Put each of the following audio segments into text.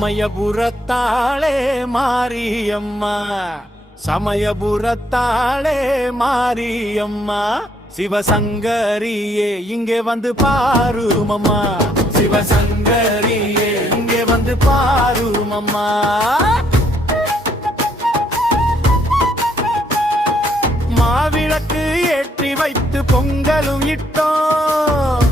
சமயபுரத்தாளே மாரியம்மா, சமயபுரத்தாளே மாரியம்மா, சிவசங்கரியே இங்கே வந்து பாருமம்மா, சிவசங்கரியே இங்கே வந்து பாருமம்மா. மாவிளக்கு ஏற்றி வைத்து பொங்கலும் இட்டோம்,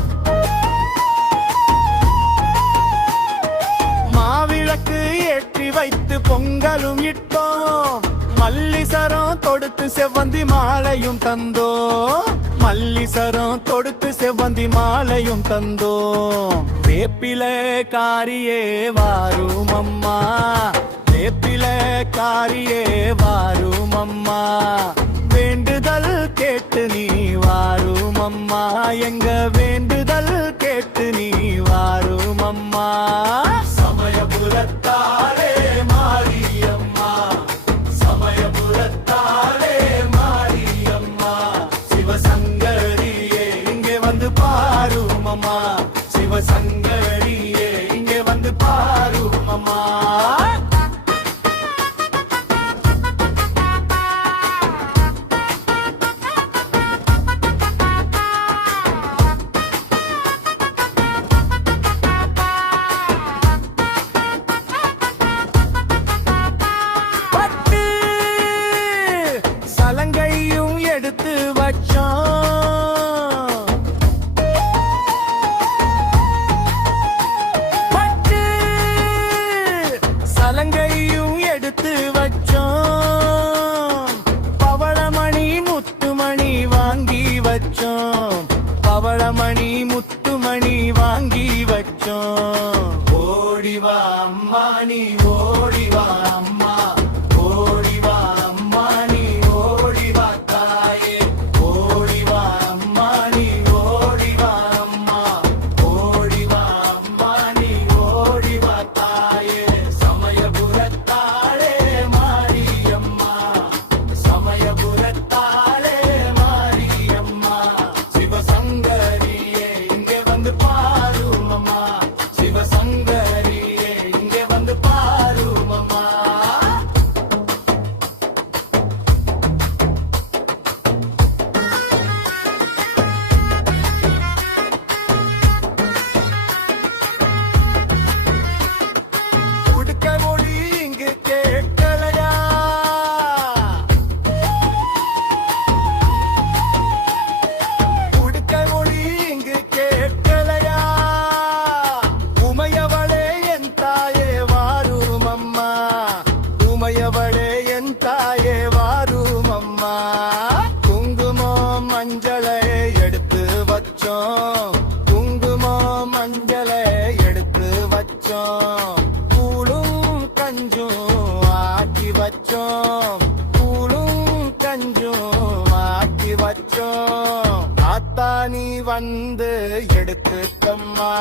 மாவிளக்கு ஏற்றி வைத்து பொங்கலும் இட்டோம். மல்லிசரம் தொடுத்து செவ்வந்தி மாலையும் தந்தோம், மல்லிசரம் தொடுத்து செவ்வந்தி மாலையும் தந்தோம். வேப்பிலை காரியே வாரும் அம்மா, வேப்பிலை காரியே வாரும் அம்மா, வேண்டுதல் கேட்டு நீ வாரும் அம்மா, எங்க வேண்டுதல் கேட்டு நீ வாரும் அம்மா. சமயபுரத்தாளே மாரியம்மா, சமயபுரத்தாளே மாரியம்மா, சிவசங்கரியே இங்கே வந்து பாரும் அம்மா, சிவசங்கரியே இங்கே வந்து பாரும் அம்மா. சலங்கையும் எடுத்து வச்சோம், பட்டு சலங்கையும் எடுத்து வச்சோம். பவளமணி முத்துமணி வாங்கி வச்சோம், பவளமணி முத்துமணி வாங்கி வச்சோம். ஓடிவா அம்மா நீ ஓடிவா அம்மா, ஓடிவா அம்மா நீ ஓடிவா தாயே, ஓடிவா அம்மா நீ ஓடிவா அம்மா, ஓடிவா அம்மா நீ ஓடிவா தாயே. சமயபுரத்தாளே மாரியம்மா, சமயபுரத்தாளே மாரியம்மா, சிவசங்கரியே இங்கே வந்து பாரும் அம்மா, சிவசங்கரியே இங்கே வந்து பாரும் அம்மா. உடுக்க மொழி இங்கு கேட்கலையா, உடுக்க மொழி இங்கு கேட்கலையா, உமையவளே என் தாயே வாரும் அம்மா, உமையவளே என் தாயே வாரும் அம்மா. குங்குமம் மஞ்சளை எடுத்து வச்சோம், குங்குமம் மஞ்சளை எடுத்து வச்சோம். கூழும் கஞ்சும் ஆக்கி வச்சோம், கூழும் கஞ்சும் ஆக்கி வச்சோம். ஆத்தா நீ வந்து எடுத்துக்கம்மா.